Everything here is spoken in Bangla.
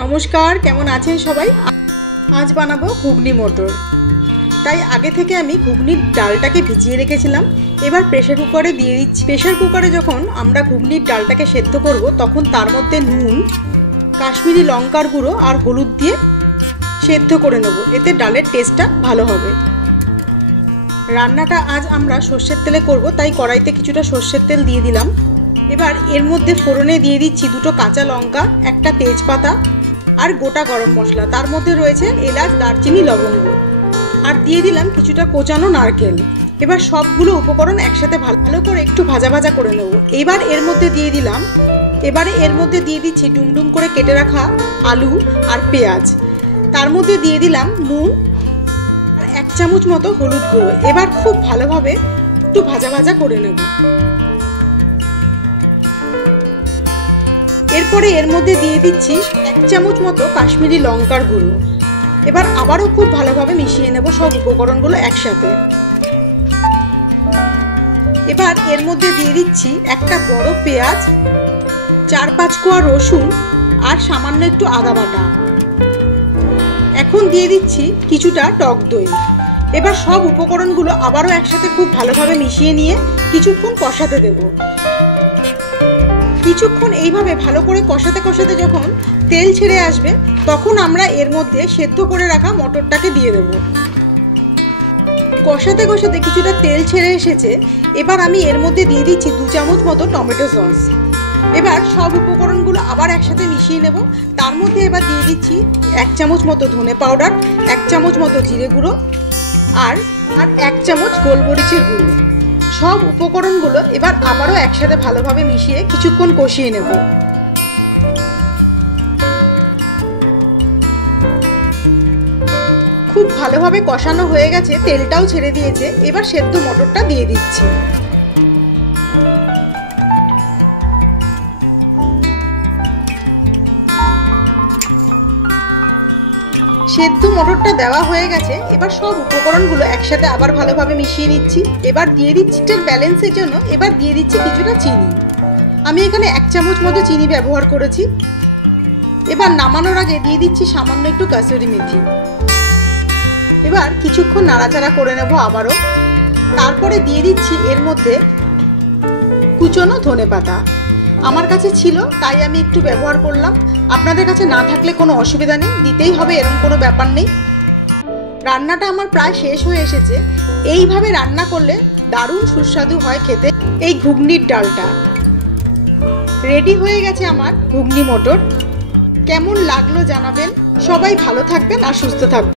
नमस्कार, केमन आছেন সবাই। आज বানাবো ঘুগনি মটর। তাই আগে থেকে আমি ঘুগনির ডালটাকে ভিজিয়ে রেখেছিলাম। এবার প্রেসার কুকারে দিয়ে দিচ্ছি। প্রেসার কুকারে যখন আমরা ঘুগনির ডালটাকে সেদ্ধ করব তখন তার মধ্যে নুন, কাশ্মীরি লঙ্কার গুঁড়ো আর হলুদ দিয়ে সেদ্ধ করে নেব। এতে ডালের টেস্টটা ভালো হবে। রান্নাটা আজ আমরা সর্ষের তেলে করব, তাই কড়াইতে কিছুটা সর্ষের তেল দিয়ে দিলাম। এবার এর মধ্যে ফোড়নে দিয়ে দিচ্ছি দুটো কাঁচা লঙ্কা, একটা তেজপাতা আর গোটা গরম মশলা। তার মধ্যে রয়েছে এলাচ, দারচিনি, লবঙ্গ আর দিয়ে দিলাম কিছুটা কোচানো নারকেল। এবার সবগুলো উপকরণ একসাথে ভালো করে একটু ভাজা ভাজা করে নেব। এবারে এর মধ্যে দিয়ে দিচ্ছি ডুমডুম করে কেটে রাখা আলু আর পেঁয়াজ। তার মধ্যে দিয়ে দিলাম নুন আর 1 চামচ মতো হলুদ গুঁড়ো। এবার খুব ভালোভাবে একটু ভাজা ভাজা করে নেব। এরপরে এর মধ্যে দিয়ে দিচ্ছি 1 চামচ মতো কাশ্মীরি লঙ্কার গুঁড়ো। এবার আবারও খুব ভালোভাবে মিশিয়ে নেব সব উপকরণগুলো একসাথে। এবার এর মধ্যে দিয়ে দিচ্ছি একটা বড় পেঁয়াজ, 4-5 কোয়া রসুন আর সামান্য একটু আদা বাটা। এখন দিয়ে দিচ্ছি কিছুটা টক দই। এবার সব উপকরণগুলো আবারও একসাথে খুব ভালোভাবে মিশিয়ে নিয়ে কিছুক্ষণ কষাতে দেব। কিছুক্ষণ এইভাবে ভালো করে কষাতে কষাতে যখন তেল ছেড়ে আসবে তখন আমরা এর মধ্যে সেদ্ধ করে রাখা মটরটাকে দিয়ে দেব। কষাতে কষাতে কিছুটা তেল ছেড়ে এসেছে। এবার আমি এর মধ্যে দিয়ে দিচ্ছি 2 চামচ মতো টমেটো সস। এবার সব উপকরণগুলো আবার একসাথে মিশিয়ে নেব। তার মধ্যে এবার দিয়ে দিচ্ছি 1 চামচ মতো ধনে পাউডার, 1 চামচ মতো জিরে গুঁড়ো আর 1 চামচ গোলমরিচের গুঁড়ো। সব উপকরণগুলো এবার আবারও একসাথে ভালোভাবে মিশিয়ে কিছুক্ষণ কষিয়ে নেব। খুব ভালোভাবে কষানো হয়ে গেছে, তেলটাও ছেড়ে দিয়েছে। এবার সেদ্ধ মটরটা দিয়ে দিচ্ছি। সেদ্ধ মটরটা দেওয়া হয়ে গেছে। এবার সব উপকরণগুলো একসাথে আবার ভালোভাবে মিশিয়ে নিচ্ছি। এবার দিয়ে দিচ্ছি ব্যালেন্সের জন্য এবার দিয়ে দিচ্ছি কিছুটা চিনি। আমি এখানে 1 চামচ মতো চিনি ব্যবহার করেছি। এবার নামানোর আগে দিয়ে দিচ্ছি সামান্য একটু কাসুরি মেথি। এবার কিছুক্ষণ নাড়াচাড়া করে নেব আবারও। তারপরে দিয়ে দিচ্ছি এর মধ্যে কুচনো ধনেপাতা। আমার কাছে ছিল তাই আমি একটু ব্যবহার করলাম। আপনাদের কাছে না থাকলে কোনো অসুবিধা নেই, দিতেই হবে এরকম কোনো ব্যাপার নেই। রান্নাটা আমার প্রায় শেষ হয়ে এসেছে। এইভাবে রান্না করলে দারুণ সুস্বাদু হয় খেতে এই ঘুগনির ডালটা। রেডি হয়ে গেছে আমার ঘুগনি মটর। কেমন লাগলো জানাবেন। সবাই ভালো থাকবেন আর সুস্থ থাকবেন।